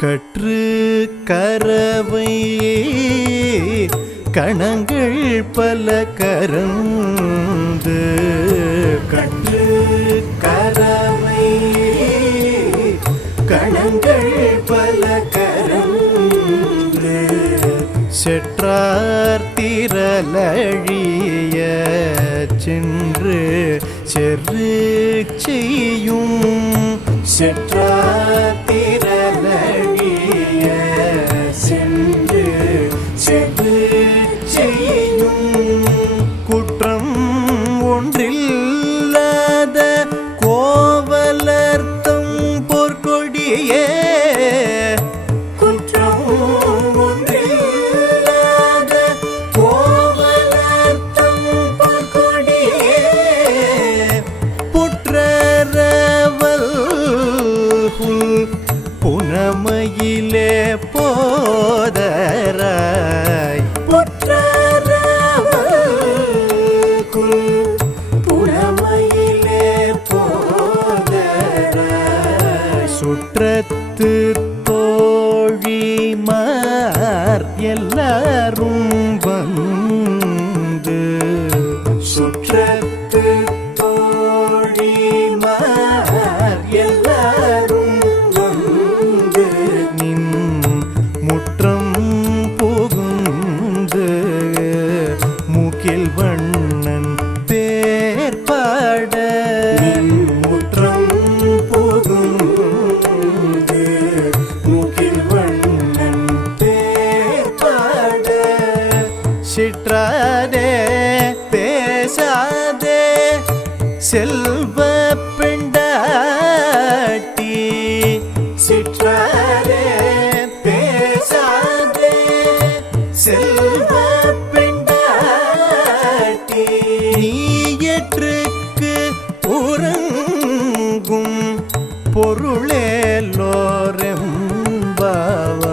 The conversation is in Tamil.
கற்று கரவை கணங்கள் பல கரந்து கற்று கரவை கணங்கள் பல கரந்து செற்றார் திரளழிய சென்று செரு செய்யும் செற்றார் திரளழிய சென்று செரு செய்யும் குற்றம் ஒன்றில்லாத கோவலர்த்தம் பொற்கொடியே குற்றம் ஒன்றில்லாத கோவலர்த்தம் பொற்கொடியே புற்றரவல் புனமையிலே போதராய் புனமையிலே போதராய் சுற்றத்து தோழிமார் எல்லாரும் வந்து சுற்றத்து தோழிமார் எல்லாரும் வந்து நின் முற்றம் புகுந்து மூக்கில் வண்ணன் பேர் பாட நின் முற்றம் புகுந்து மூக்கில் வண்ணன் பேர் பாட சிற்றாதே பேசாதே செல்வ பெண்டாட்டி சிற்றாதே பேசாதே செல்வ பெண்டாட்டி நீயற்றுக்கு உறங்கும் பொருளேலோரெம்பாவ